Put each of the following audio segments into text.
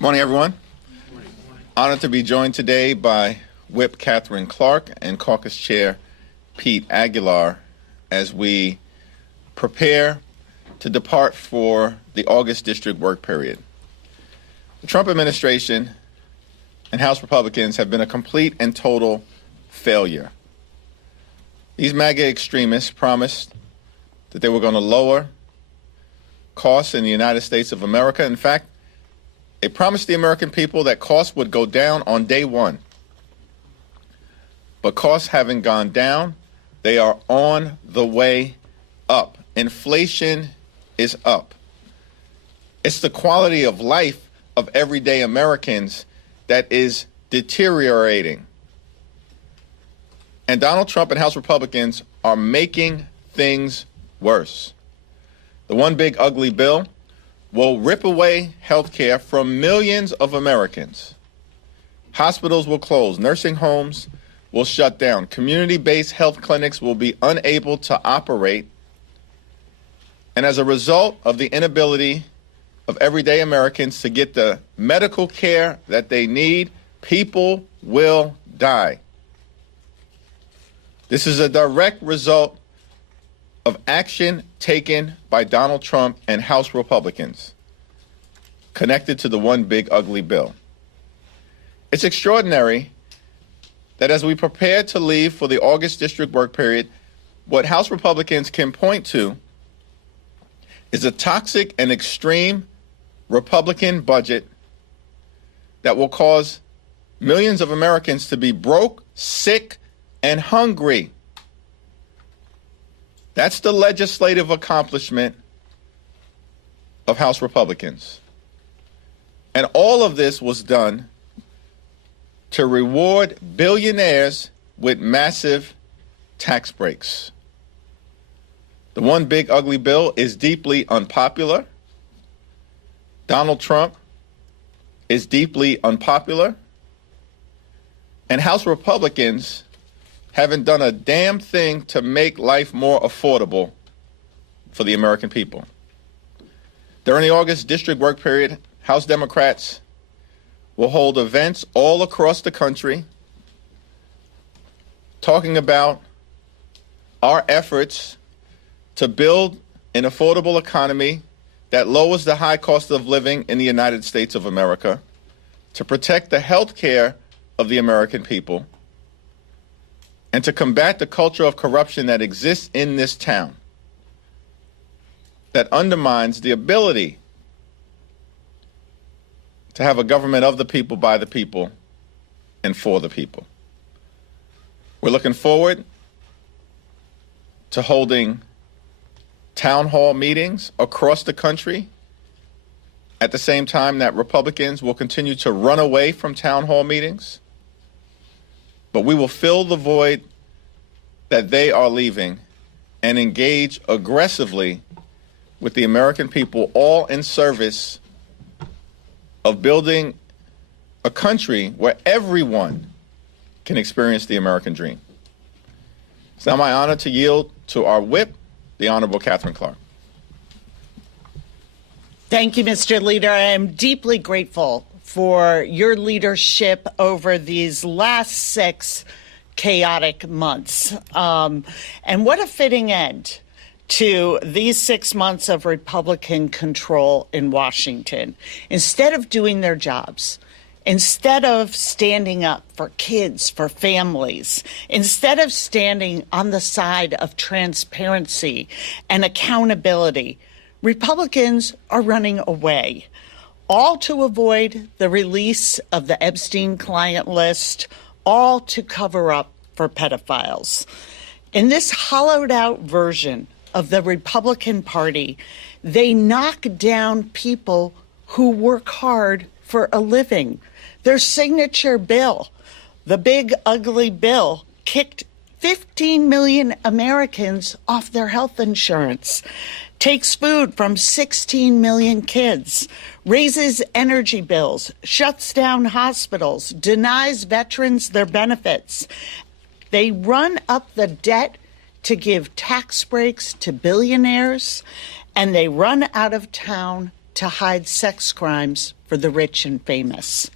Morning, everyone. Honored to be joined today by Whip Katherine Clark and Caucus Chair Pete Aguilar as we prepare to depart for the August district work period. The Trump administration and House Republicans have been a complete and total failure. These MAGA extremists promised that they were going to lower costs in the United States of America. In fact, they promised the American people that costs would go down on day one. But costs haven't gone down. They are on the way up. Inflation is up. It's the quality of life of everyday Americans that is deteriorating. And Donald Trump and House Republicans are making things worse. The one big ugly bill will rip away health care from millions of Americans. Hospitals will close. Nursing homes will shut down. Community-based health clinics will be unable to operate. And as a result of the inability of everyday Americans to get the medical care that they need, people will die. This is a direct result of action taken by Donald Trump and House Republicans connected to the one big ugly bill. It's extraordinary that as we prepare to leave for the August district work period, what House Republicans can point to is a toxic and extreme Republican budget that will cause millions of Americans to be broke, sick, and hungry. That's the legislative accomplishment of House Republicans. And all of this was done to reward billionaires with massive tax breaks. The one big ugly bill is deeply unpopular. Donald Trump is deeply unpopular. And House Republicans haven't done a damn thing to make life more affordable for the American people. During the August district work period, House Democrats will hold events all across the country talking about our efforts to build an affordable economy that lowers the high cost of living in the United States of America, to protect the health care of the American people, and to combat the culture of corruption that exists in this town that undermines the ability to have a government of the people, by the people, and for the people. We're looking forward to holding town hall meetings across the country at the same time that Republicans will continue to run away from town hall meetings. But we will fill the void that they are leaving and engage aggressively with the American people, all in service of building a country where everyone can experience the American dream. It's now my honor to yield to our whip, the Honorable Katherine Clark. Thank you, Mr. Leader. I am deeply grateful for your leadership over these last 6 chaotic months. And what a fitting end to these 6 months of Republican control in Washington. Instead of doing their jobs, instead of standing up for kids, for families, instead of standing on the side of transparency and accountability, Republicans are running away, all to avoid the release of the Epstein client list, all to cover up for pedophiles. In this hollowed out version of the Republican Party, they knock down people who work hard for a living. Their signature bill, the big ugly bill, kicked 15 million Americans off their health insurance, takes food from 16 million kids, raises energy bills, shuts down hospitals, denies veterans their benefits. They run up the debt to give tax breaks to billionaires, and they run out of town to hide sex crimes for the rich and famous.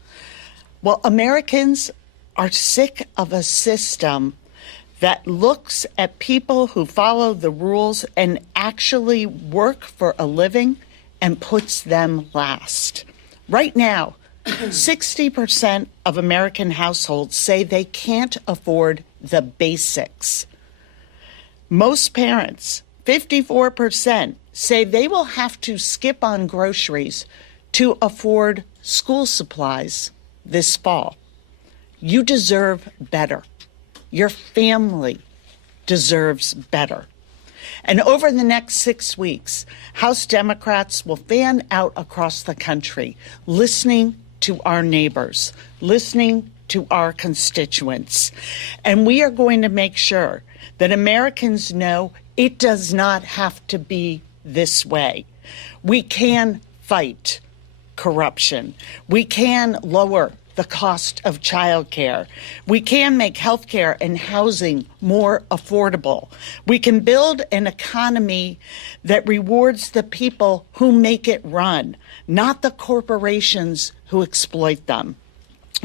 Well, Americans are sick of a system that looks at people who follow the rules and actually work for a living and puts them last. Right now, 60% of American households say they can't afford the basics. Most parents, 54%, say they will have to skip on groceries to afford school supplies this fall. You deserve better. Your family deserves better. And over the next 6 weeks, House Democrats will fan out across the country, listening to our neighbors, listening to our constituents. And we are going to make sure that Americans know it does not have to be this way. We can fight corruption. We can lower the cost of childcare. We can make healthcare and housing more affordable. We can build an economy that rewards the people who make it run, not the corporations who exploit them.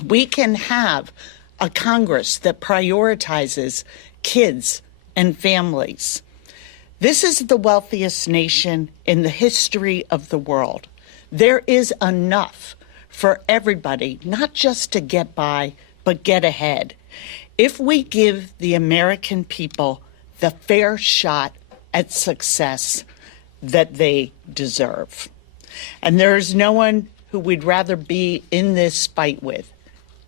We can have a Congress that prioritizes kids and families. This is the wealthiest nation in the history of the world. There is enough for everybody, not just to get by, but get ahead. If we give the American people the fair shot at success that they deserve. And there is no one who we'd rather be in this fight with,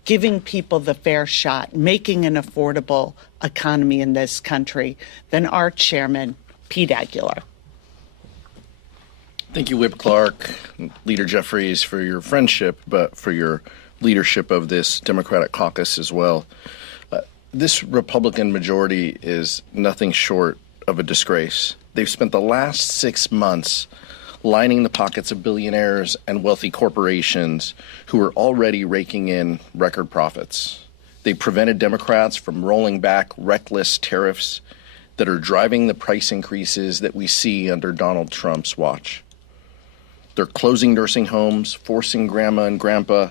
giving people the fair shot, making an affordable economy in this country, than our chairman, Pete Aguilar. Thank you, Whip Clark, Leader Jeffries, for your friendship, but for your leadership of this Democratic caucus as well. This Republican majority is nothing short of a disgrace. They've spent the last 6 months lining the pockets of billionaires and wealthy corporations who are already raking in record profits. They prevented Democrats from rolling back reckless tariffs that are driving the price increases that we see under Donald Trump's watch. They're closing nursing homes, forcing grandma and grandpa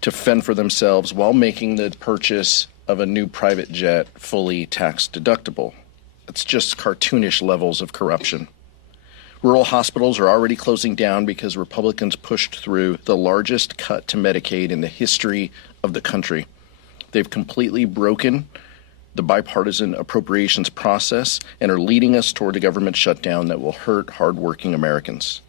to fend for themselves while making the purchase of a new private jet fully tax deductible. It's just cartoonish levels of corruption. Rural hospitals are already closing down because Republicans pushed through the largest cut to Medicaid in the history of the country. They've completely broken the bipartisan appropriations process and are leading us toward a government shutdown that will hurt hardworking Americans.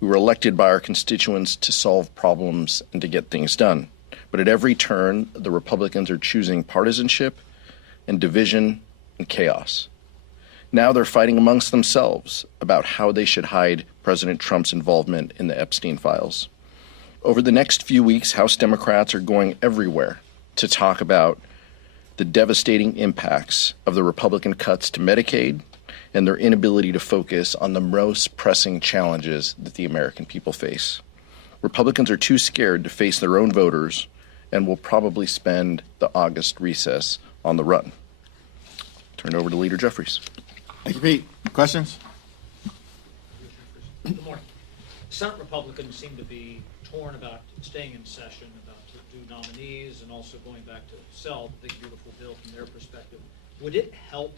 We were elected by our constituents to solve problems and to get things done. But at every turn, the Republicans are choosing partisanship and division and chaos. Now they're fighting amongst themselves about how they should hide President Trump's involvement in the Epstein files. Over the next few weeks, House Democrats are going everywhere to talk about the devastating impacts of the Republican cuts to Medicaid and their inability to focus on the most pressing challenges that the American people face. Republicans are too scared to face their own voters and will probably spend the August recess on the run. Turn it over to Leader Jeffries. Thank you, Pete. Questions? Good morning. Senate Republicans seem to be torn about staying in session, about to do nominees, and also going back to sell the big, beautiful bill from their perspective. Would it help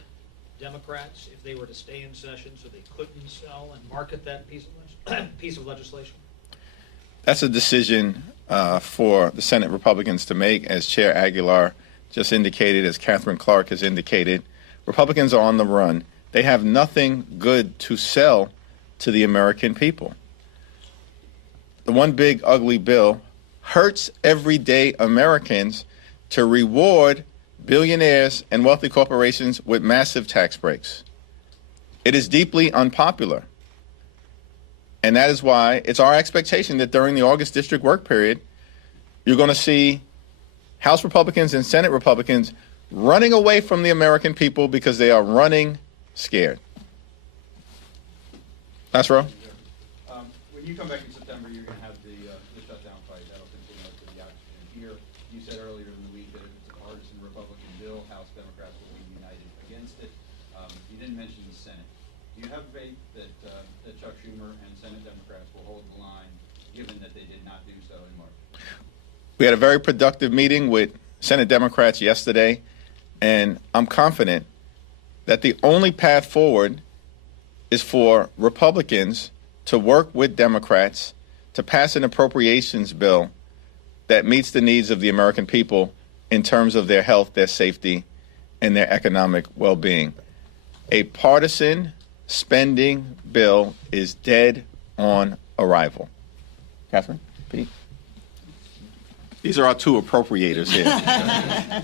Democrats if they were to stay in session so they couldn't sell and market that piece of legislation? That's a decision for the Senate Republicans to make, as Chair Aguilar just indicated, as Katherine Clark has indicated. Republicans are on the run. They have nothing good to sell to the American people. The one big ugly bill hurts everyday Americans to reward billionaires and wealthy corporations with massive tax breaks. It is deeply unpopular. And that is why it's our expectation that during the August district work period, you're going to see House Republicans and Senate Republicans running away from the American people because they are running scared. Last row. When you come back in September, you're going to have the shutdown fight. That'll continue to the oxygen here. You said earlier in the week that if it's a partisan Republican bill, House Democrats will be united against it. You didn't mention the Senate. Do you have faith that Chuck Schumer and Senate Democrats will hold the line given that they did not do so in March? We had a very productive meeting with Senate Democrats yesterday, and I'm confident that the only path forward is for Republicans to work with Democrats to pass an appropriations bill that meets the needs of the American people in terms of their health, their safety, and their economic well-being. A partisan spending bill is dead on arrival. Katherine, Pete? These are our two appropriators here.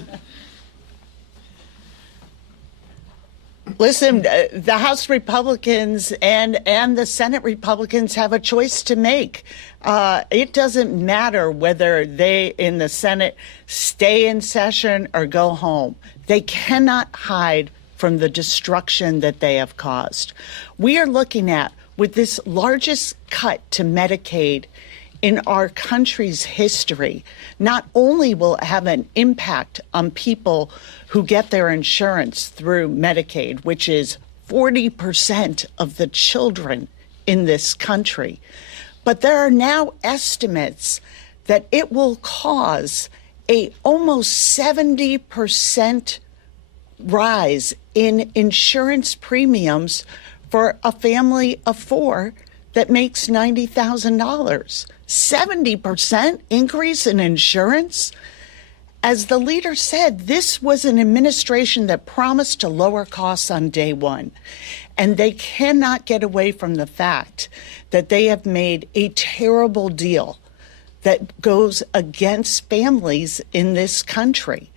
Listen, the House Republicans and the Senate Republicans have a choice to make. It doesn't matter whether they in the Senate stay in session or go home. They cannot hide from the destruction that they have caused. We are looking at, with this largest cut to Medicaid in our country's history, not only will it have an impact on people who get their insurance through Medicaid, which is 40% of the children in this country, but there are now estimates that it will cause a almost 70% rise in insurance premiums for a family of four that makes $90,000. 70% increase in insurance? As the leader said, this was an administration that promised to lower costs on day one. And they cannot get away from the fact that they have made a terrible deal that goes against families in this country.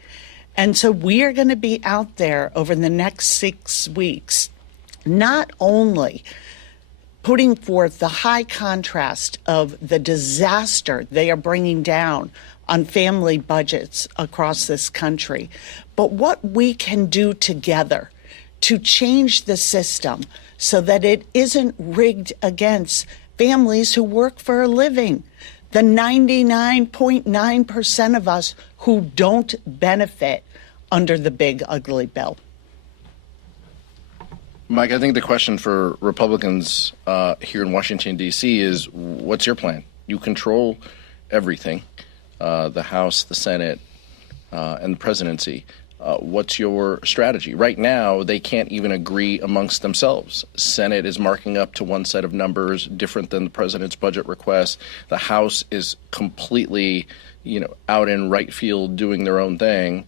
And so we are going to be out there over the next 6 weeks, not only putting forth the high contrast of the disaster they are bringing down on family budgets across this country, but what we can do together to change the system so that it isn't rigged against families who work for a living, the 99.9% of us who don't benefit under the big ugly bill. Mike, I think the question for Republicans here in Washington, D.C. is, what's your plan? You control everything, the House, the Senate, and the presidency. What's your strategy? Right now, they can't even agree amongst themselves. Senate is marking up to one set of numbers different than the president's budget request. The House is completely, out in right field doing their own thing,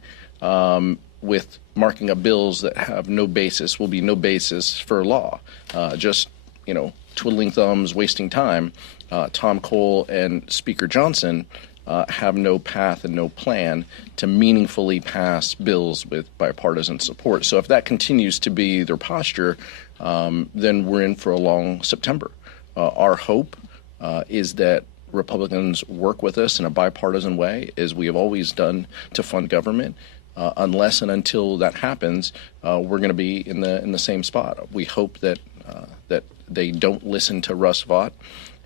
with marking up bills that have no basis, will be no basis for law. Just, twiddling thumbs, wasting time. Tom Cole and Speaker Johnson have no path and no plan to meaningfully pass bills with bipartisan support. So if that continues to be their posture, then we're in for a long September. Our hope is that Republicans work with us in a bipartisan way, as we have always done, to fund government. Unless and until that happens, we're going to be in the same spot. We hope that that they don't listen to Russ Vought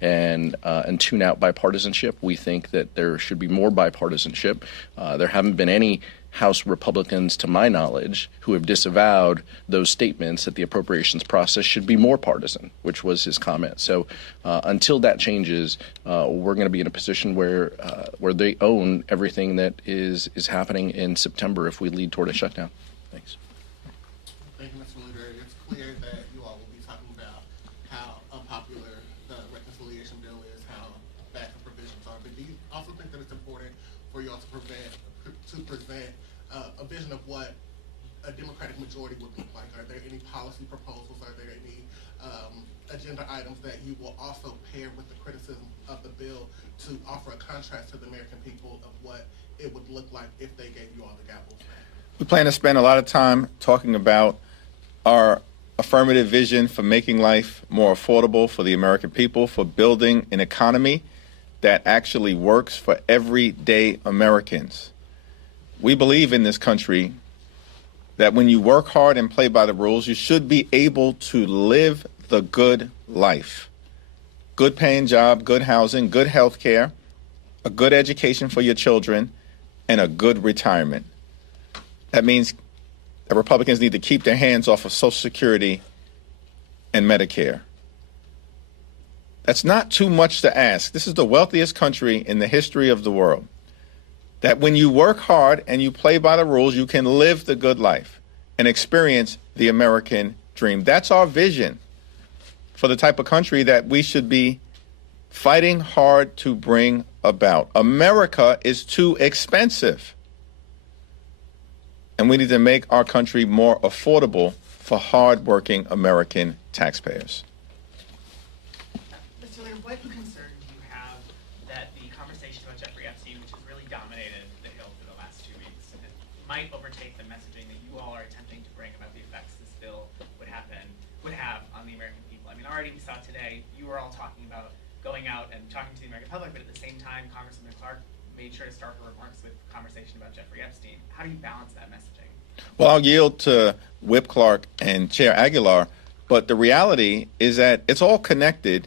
and tune out bipartisanship. We think that there should be more bipartisanship. There haven't been any House Republicans, to my knowledge, who have disavowed those statements that the appropriations process should be more partisan, which was his comment. So until that changes, we're going to be in a position where they own everything that is happening in September if we lead toward a shutdown. Thanks. Thank you, Mr. Luder. It's clear that you all will be talking about how unpopular the reconciliation bill is, how bad the provisions are. But do you also think that it's important for you all to present a vision of what a Democratic majority would look like? Are there any policy proposals? Are there any agenda items that you will also pair with the criticism of the bill to offer a contrast to the American people of what it would look like if they gave you all the gavel back? We plan to spend a lot of time talking about our affirmative vision for making life more affordable for the American people, for building an economy that actually works for everyday Americans. We believe in this country that when you work hard and play by the rules, you should be able to live the good life. Good paying job, good housing, good health care, a good education for your children, and a good retirement. That means that Republicans need to keep their hands off of Social Security and Medicare. That's not too much to ask. This is the wealthiest country in the history of the world. That when you work hard and you play by the rules, you can live the good life and experience the American dream. That's our vision for the type of country that we should be fighting hard to bring about. America is too expensive. And we need to make our country more affordable for hard-working American taxpayers. Mr. Leader, what concern do you have that the conversation about Jeffrey Epstein, which has really dominated the Hill for the last 2 weeks, might overtake the messaging that you all are attempting to bring about the effects this bill would have on the American people? I mean, already we saw today, you were all talking about going out and talking to the American public, but at the same time, Congresswoman Clark made sure to start her remarks with conversation about Jeffrey Epstein. How do you balance that messaging? Well, I'll yield to Whip Clark and Chair Aguilar, but the reality is that it's all connected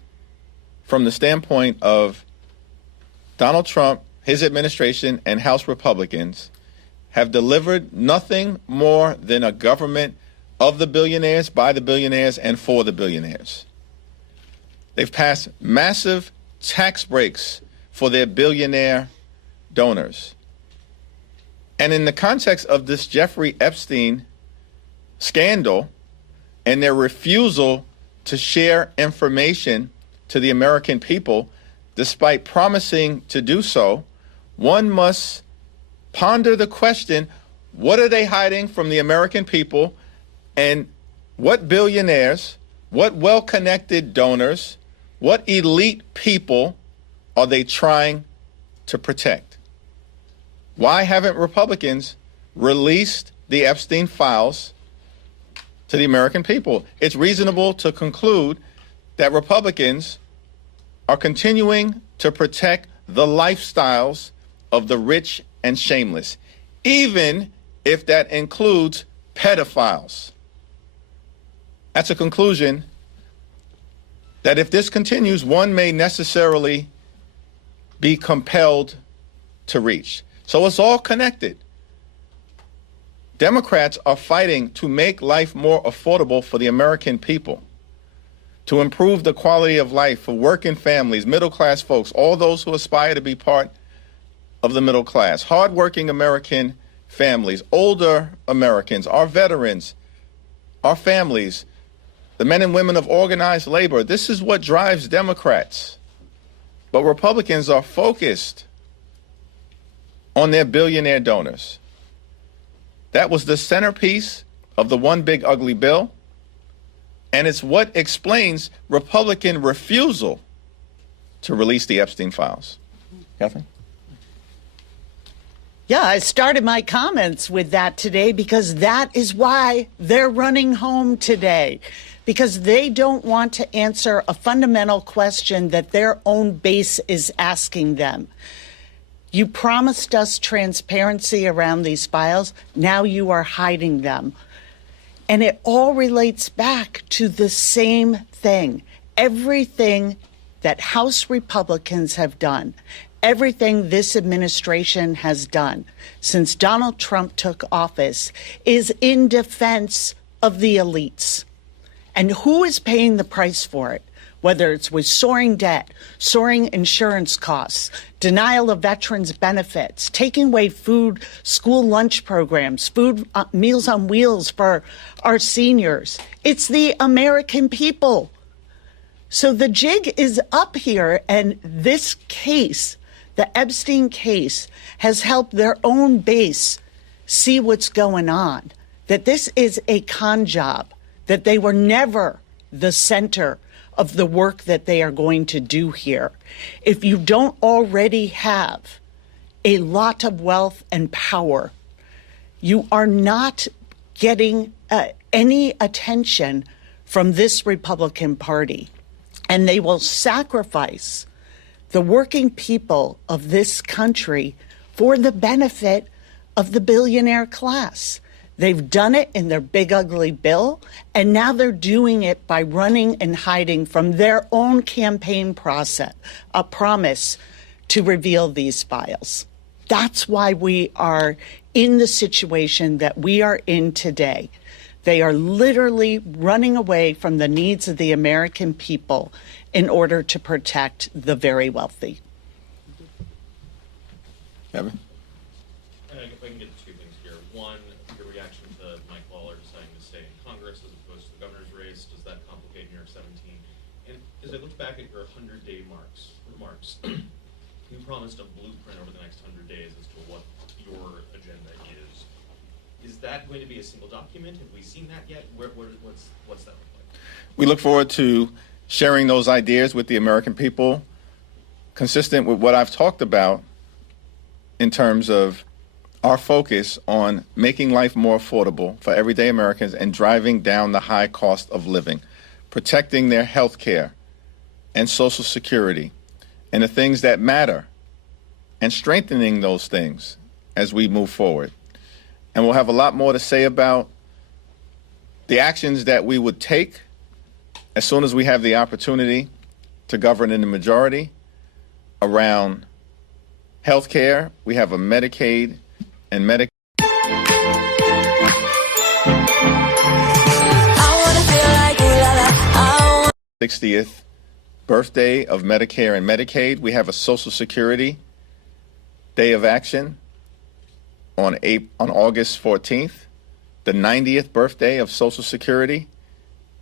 from the standpoint of Donald Trump, his administration, and House Republicans have delivered nothing more than a government of the billionaires, by the billionaires, and for the billionaires. They've passed massive tax breaks for their billionaire donors. And in the context of this Jeffrey Epstein scandal and their refusal to share information to the American people, despite promising to do so, one must ponder the question, what are they hiding from the American people, and what billionaires, what well-connected donors, what elite people are they trying to protect? Why haven't Republicans released the Epstein files to the American people? It's reasonable to conclude that Republicans are continuing to protect the lifestyles of the rich and shameless, even if that includes pedophiles. That's a conclusion that if this continues, one may necessarily be compelled to reach. So it's all connected. Democrats are fighting to make life more affordable for the American people, to improve the quality of life for working families, middle-class folks, all those who aspire to be part of the middle class, hardworking American families, older Americans, our veterans, our families, the men and women of organized labor. This is what drives Democrats. But Republicans are focused on their billionaire donors. That was the centerpiece of the one big ugly bill, and it's what explains Republican refusal to release the Epstein files. Katherine? Yeah, I started my comments with that today because that is why they're running home today, because they don't want to answer a fundamental question that their own base is asking them. You promised us transparency around these files. Now you are hiding them. And it all relates back to the same thing. Everything that House Republicans have done, everything this administration has done since Donald Trump took office is in defense of the elites. And who is paying the price for it? Whether it's with soaring debt, soaring insurance costs, denial of veterans' benefits, taking away food, school lunch programs, food Meals on Wheels for our seniors. It's the American people. So the jig is up here, and this case, the Epstein case, has helped their own base see what's going on, that this is a con job, that they were never the center of the work that they are going to do here. If you don't already have a lot of wealth and power, you are not getting any attention from this Republican Party. And they will sacrifice the working people of this country for the benefit of the billionaire class. They've done it in their big ugly bill, and now they're doing it by running and hiding from their own campaign process, a promise to reveal these files. That's why we are in the situation that we are in today. They are literally running away from the needs of the American people in order to protect the very wealthy. Kevin? If I can get two things here. One, your reaction to Mike Lawler deciding to stay in Congress as opposed to the governor's race. Does that complicate New York 17? And as I look back at your 100-day remarks, you promised a blueprint over the next 100 days as to what your agenda is. Is that going to be a single document? Have we seen that yet? What's that look like? We look forward to sharing those ideas with the American people, consistent with what I've talked about in terms of our focus on making life more affordable for everyday Americans and driving down the high cost of living, protecting their health care and Social Security and the things that matter, and strengthening those things as we move forward. And we'll have a lot more to say about the actions that we would take as soon as we have the opportunity to govern in the majority around health care. We have a Medicaid and Medicare. 60th birthday of Medicare and Medicaid. We have a Social Security Day of Action on August 14th, the 90th birthday of Social Security.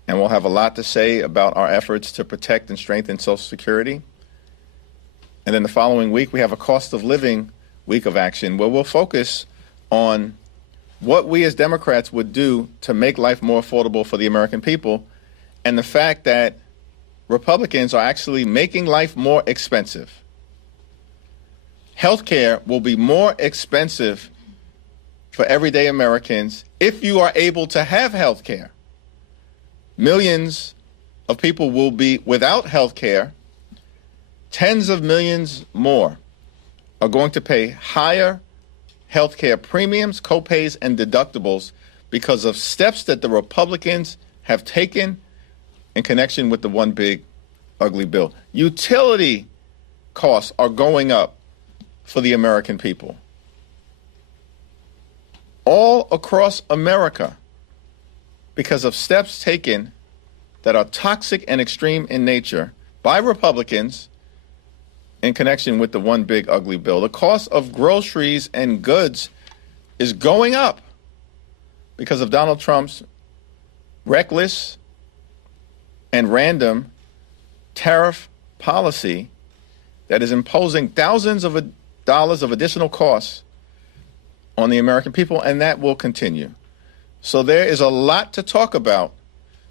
And we'll have a lot to say about our efforts to protect and strengthen Social Security. And then the following week, we have a cost of living week of action where we'll focus on what we as Democrats would do to make life more affordable for the American people, and the fact that Republicans are actually making life more expensive. Healthcare will be more expensive for everyday Americans if you are able to have health care. Millions of people will be without health care. Tens of millions more are going to pay higher health care premiums, copays, and deductibles because of steps that the Republicans have taken in connection with the one big ugly bill. Utility costs are going up for the American people. All across America, because of steps taken that are toxic and extreme in nature by Republicans in connection with the one big ugly bill. The cost of groceries and goods is going up because of Donald Trump's reckless and random tariff policy that is imposing thousands of dollars of additional costs on the American people, and that will continue. So there is a lot to talk about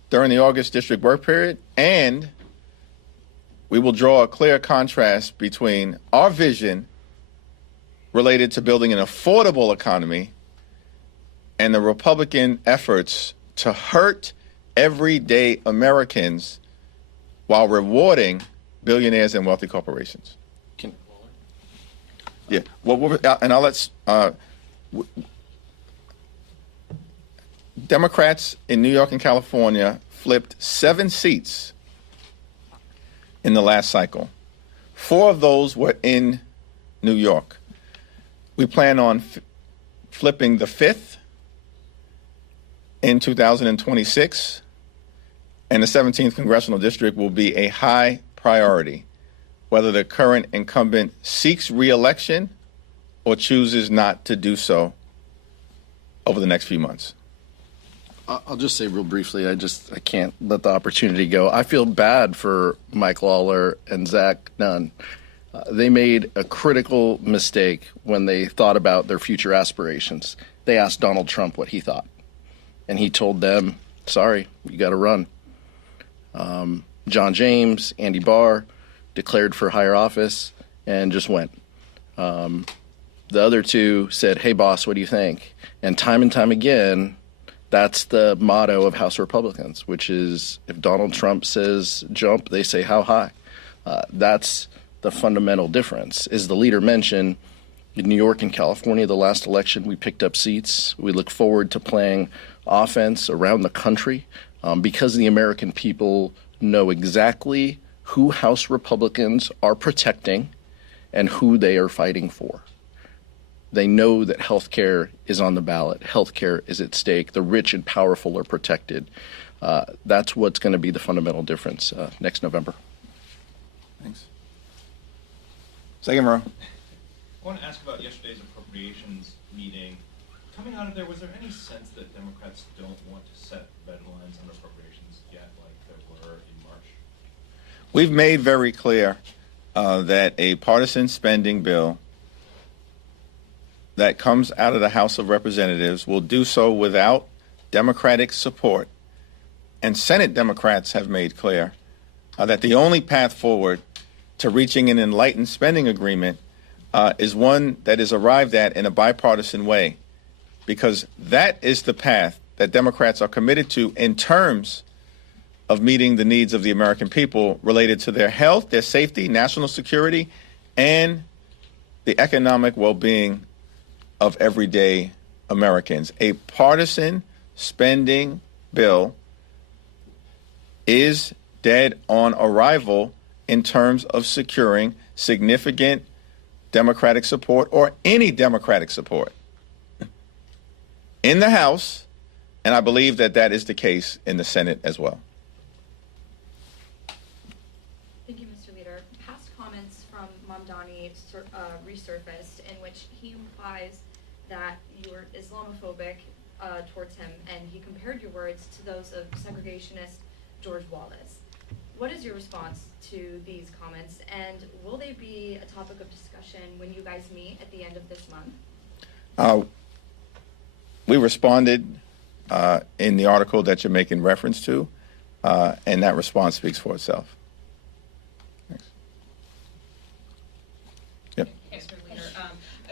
during the August district work period, and we will draw a clear contrast between our vision related to building an affordable economy and the Republican efforts to hurt everyday Americans while rewarding billionaires and wealthy corporations. Yeah, well, and I'll let Democrats in New York and California flipped 7 seats in the last cycle. 4 of those were in New York. We plan on flipping the 5th in 2026, and the 17th congressional district will be a high priority, whether the current incumbent seeks re-election or chooses not to do so over the next few months. I'll just say real briefly, I can't let the opportunity go. I feel bad for Mike Lawler and Zach Nunn. They made a critical mistake when they thought about their future aspirations. They asked Donald Trump what he thought, and he told them, sorry, you got to run. John James, Andy Barr declared for higher office and just went. The other 2 said, hey, boss, what do you think? And time again, that's the motto of House Republicans, which is if Donald Trump says jump, they say how high. That's the fundamental difference. As the leader mentioned, in New York and California, the last election, we picked up seats. We look forward to playing offense around the country because the American people know exactly who House Republicans are protecting and who they are fighting for. They know that health care is on the ballot. Health care is at stake. The rich and powerful are protected. That's what's going to be the fundamental difference next November. Second row. I want to ask about yesterday's appropriations meeting. Coming out of there, was there any sense that Democrats don't want to set red lines on appropriations yet, like there were in March? We've made very clear that a partisan spending bill that comes out of the House of Representatives will do so without Democratic support. And Senate Democrats have made clear that the only path forward to reaching an enlightened spending agreement is one that is arrived at in a bipartisan way, because that is the path that Democrats are committed to in terms of meeting the needs of the American people related to their health, their safety, national security, and the economic well-being of everyday Americans. A partisan spending bill is dead on arrival in terms of securing significant Democratic support, or any Democratic support, in the House, and I believe that that is the case in the Senate as well. Thank you, Mr. Leader. Past comments from Mamdani resurfaced in which he implies that you were Islamophobic towards him, and he compared your words to those of segregationist George Wallace. What is your response to these comments, and will they be a topic of discussion when you guys meet at the end of this month? We responded in the article that you're making reference to, and that response speaks for itself. Thanks. Yep. Mr. Leader,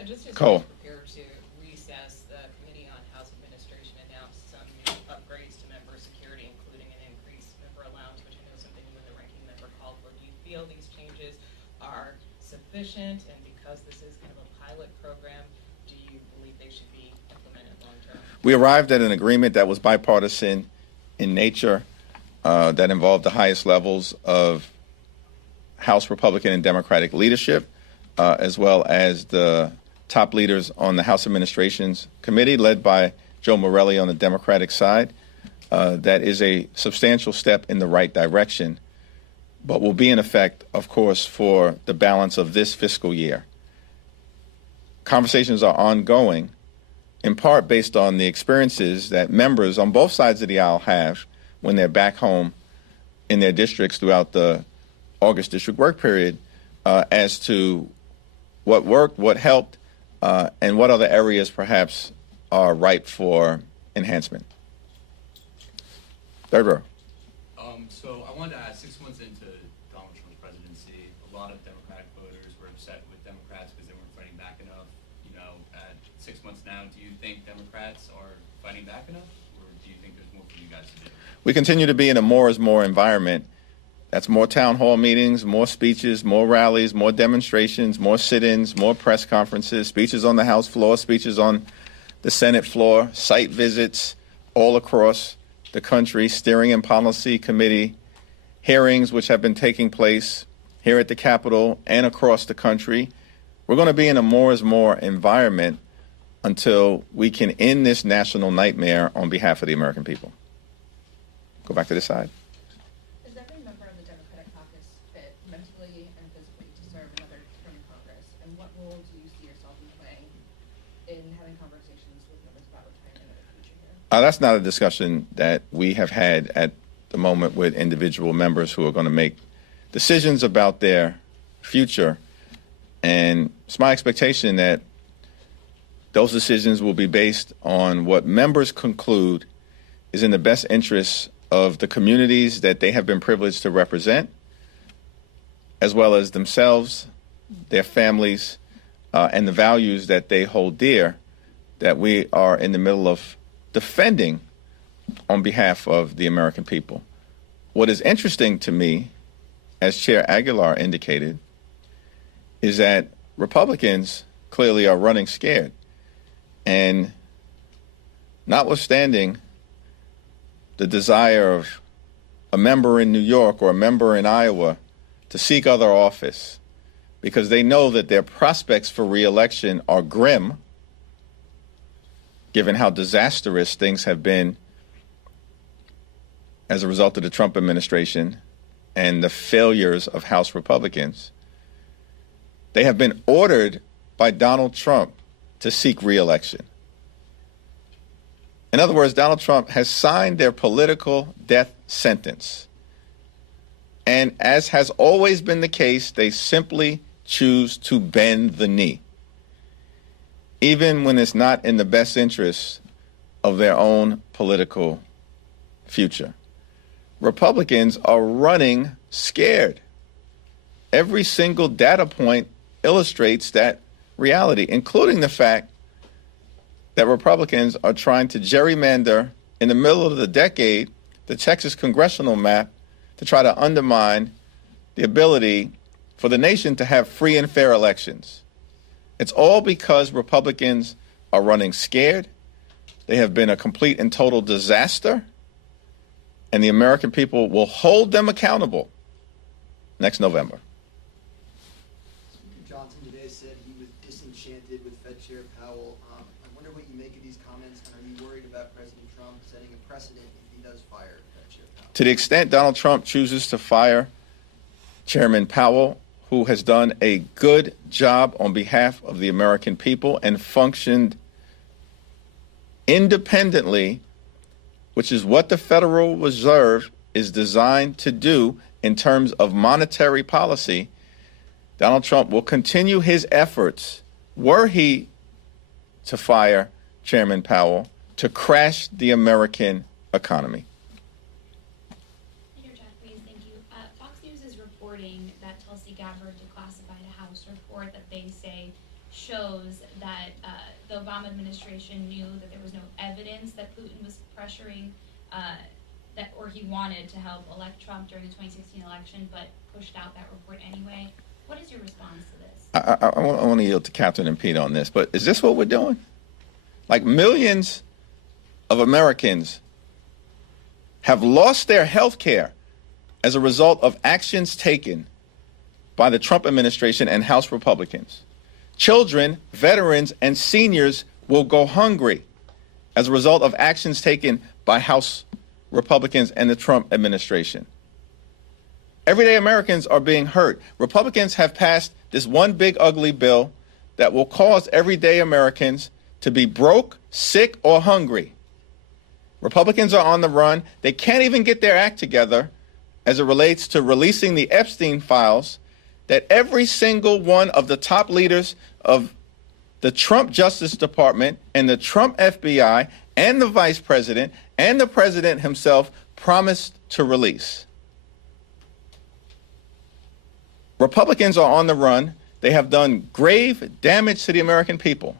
just as Cole. we prepare to recess, the Committee on House Administration announced some new upgrades to member security, including an increased member allowance, which I know is something you and the ranking member called for. Do you feel these changes are sufficient? And because this is kind of a pilot program, do you believe they should be implemented long term? We arrived at an agreement that was bipartisan in nature, that involved the highest levels of House Republican and Democratic leadership, as well as the top leaders on the House Administrations Committee, led by Joe Morelli on the Democratic side. That is a substantial step in the right direction, but will be in effect, of course, for the balance of this fiscal year. Conversations are ongoing, in part based on the experiences that members on both sides of the aisle have when they're back home in their districts throughout the August district work period, as to what worked, what helped, and what other areas perhaps are ripe for enhancement. Third row. So I wanted to ask, 6 months into Donald Trump's presidency, a lot of Democratic voters were upset with Democrats because they weren't fighting back enough. You know, at 6 months now, do you think Democrats are fighting back enough, or do you think there's more for you guys to do? We continue to be in a more is more environment. That's more town hall meetings, more speeches, more rallies, more demonstrations, more sit-ins, more press conferences, speeches on the House floor, speeches on the Senate floor, site visits all across the country, steering and policy committee hearings which have been taking place here at the Capitol and across the country. We're going to be in a more is more environment until we can end this national nightmare on behalf of the American people. Go back to this side. Is every member of the Democratic Caucus fit mentally and physically to serve another term in Congress? And what role do you see yourself in playing in having conversations with members about retirement in the future here? That's not a discussion that we have had at the moment with individual members who are going to make decisions about their future. And it's my expectation that those decisions will be based on what members conclude is in the best interests of the communities that they have been privileged to represent, as well as themselves, their families, and the values that they hold dear, that we are in the middle of defending on behalf of the American people. What is interesting to me, as Chair Aguilar indicated, is that Republicans clearly are running scared. And notwithstanding the desire of a member in New York or a member in Iowa to seek other office because they know that their prospects for re-election are grim, given how disastrous things have been as a result of the Trump administration and the failures of House Republicans. They have been ordered by Donald Trump to seek re-election. In other words, Donald Trump has signed their political death sentence. And as has always been the case, they simply choose to bend the knee, even when it's not in the best interest of their own political future. Republicans are running scared. Every single data point illustrates that reality, including the fact that Republicans are trying to gerrymander in the middle of the decade the Texas congressional map to try to undermine the ability for the nation to have free and fair elections. It's all because Republicans are running scared. They have been a complete and total disaster, and the American people will hold them accountable next November. Speaker Johnson today said he was disenchanted with Fed Chair Powell. I wonder what you make of these comments, and are you worried about President Trump setting a precedent if he does fire Fed Chair Powell? To the extent Donald Trump chooses to fire Chairman Powell, who has done a good job on behalf of the American people and functioned independently, which is what the Federal Reserve is designed to do in terms of monetary policy, Donald Trump will continue his efforts, were he to fire Chairman Powell, to crash the American economy. Leader Jeffries, thank you. Fox News is reporting that Tulsi Gabbard declassified a House report that they say shows that the Obama administration knew that there was no evidence that Putin was pressuring or he wanted to help elect Trump during the 2016 election, but pushed out that report anyway. What is your response to this? I want to yield to Katherine and Pete on this, but is this what we're doing? Like, millions of Americans have lost their health care as a result of actions taken by the Trump administration and House Republicans. Children, veterans, and seniors will go hungry as a result of actions taken by House Republicans and the Trump administration. Everyday Americans are being hurt. Republicans have passed this one big ugly bill that will cause everyday Americans to be broke, sick, or hungry. Republicans are on the run. They can't even get their act together as it relates to releasing the Epstein files that every single one of the top leaders of the Trump Justice Department and the Trump FBI and the vice president and the president himself promised to release. Republicans are on the run. They have done grave damage to the American people.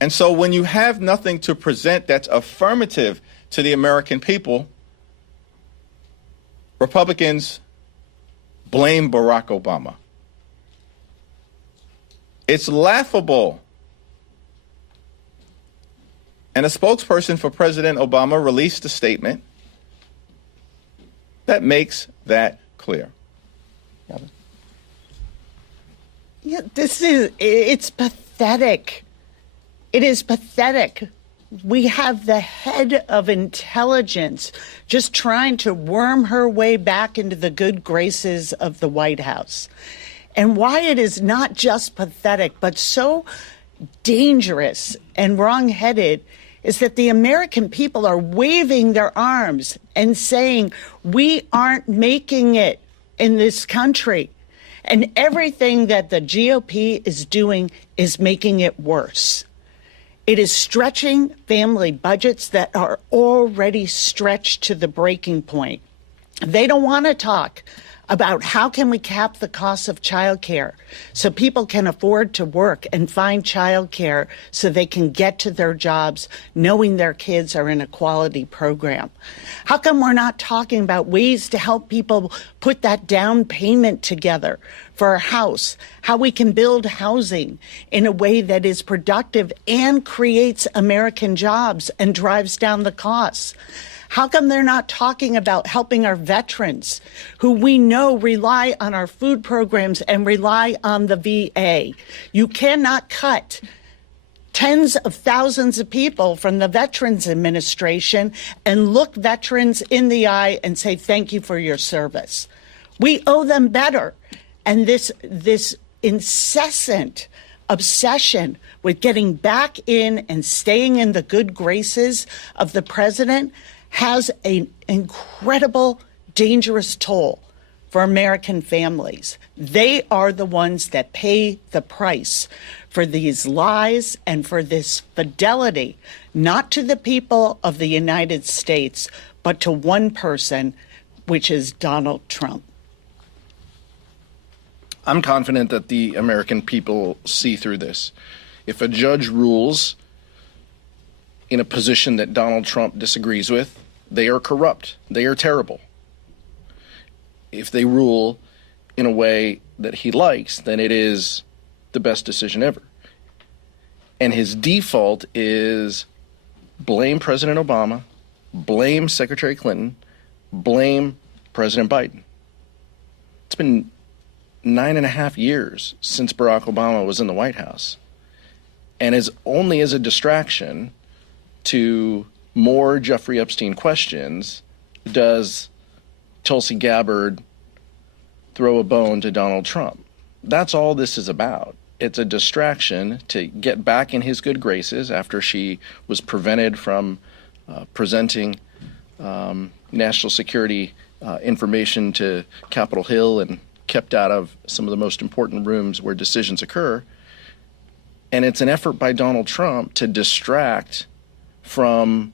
And so when you have nothing to present that's affirmative to the American people, Republicans blame Barack Obama. It's laughable. And a spokesperson for President Obama released a statement that makes that clear. Yeah, it's pathetic. It is pathetic. We have the head of intelligence just trying to worm her way back into the good graces of the White House. And why it is not just pathetic, but so dangerous and wrong-headed is that the American people are waving their arms and saying, we aren't making it in this country. And everything that the GOP is doing is making it worse. It is stretching family budgets that are already stretched to the breaking point. They don't want to talk about how can we cap the cost of childcare so people can afford to work and find childcare so they can get to their jobs knowing their kids are in a quality program. How come we're not talking about ways to help people put that down payment together for a house, how we can build housing in a way that is productive and creates American jobs and drives down the costs? How come they're not talking about helping our veterans who we know rely on our food programs and rely on the VA? You cannot cut tens of thousands of people from the Veterans Administration and look veterans in the eye and say, thank you for your service. We owe them better. And this incessant obsession with getting back in and staying in the good graces of the president has an incredible, dangerous toll for American families. They are the ones that pay the price for these lies and for this fidelity, not to the people of the United States, but to one person, which is Donald Trump. I'm confident that the American people see through this. If a judge rules in a position that Donald Trump disagrees with, they are corrupt. They are terrible. If they rule in a way that he likes, then it is the best decision ever. And his default is blame President Obama, blame Secretary Clinton, blame President Biden. It's been 9.5 years since Barack Obama was in the White House. And as only as a distraction to more Jeffrey Epstein questions does Tulsi Gabbard throw a bone to Donald Trump. That's all this is about. It's a distraction to get back in his good graces after she was prevented from presenting national security information to Capitol Hill and kept out of some of the most important rooms where decisions occur. And it's an effort by Donald Trump to distract from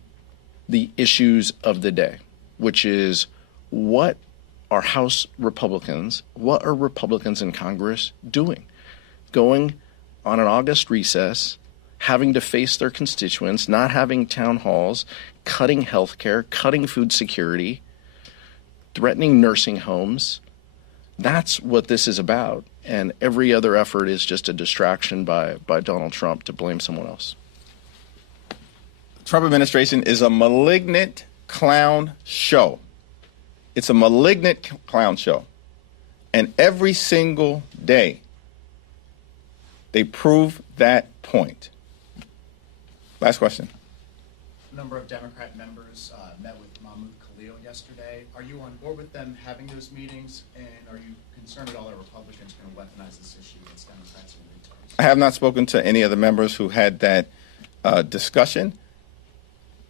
the issues of the day, which is what are House Republicans, what are Republicans in Congress doing? Going on an August recess, having to face their constituents, not having town halls, cutting health care, cutting food security, threatening nursing homes. That's what this is about. And every other effort is just a distraction by Donald Trump to blame someone else. The Trump administration is a malignant clown show. It's a malignant clown show. And every single day, they prove that point. Last question. A number of Democrat members met with Mahmoud Khalil yesterday. Are you on board with them having those meetings? And are you concerned at all that Republicans are going to weaponize this issue against Democrats and retards? I have not spoken to any of the members who had that discussion.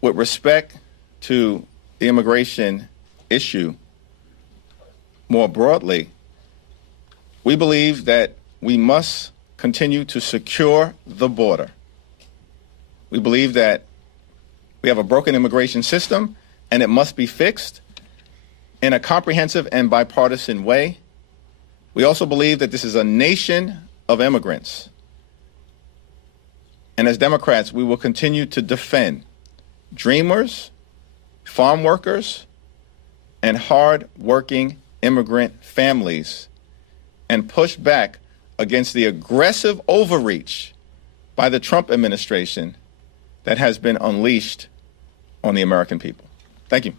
With respect to the immigration issue more broadly, we believe that we must continue to secure the border. We believe that we have a broken immigration system and it must be fixed in a comprehensive and bipartisan way. We also believe that this is a nation of immigrants. And as Democrats, we will continue to defend dreamers, farm workers, and hard-working immigrant families and push back against the aggressive overreach by the Trump administration that has been unleashed on the American people. Thank you.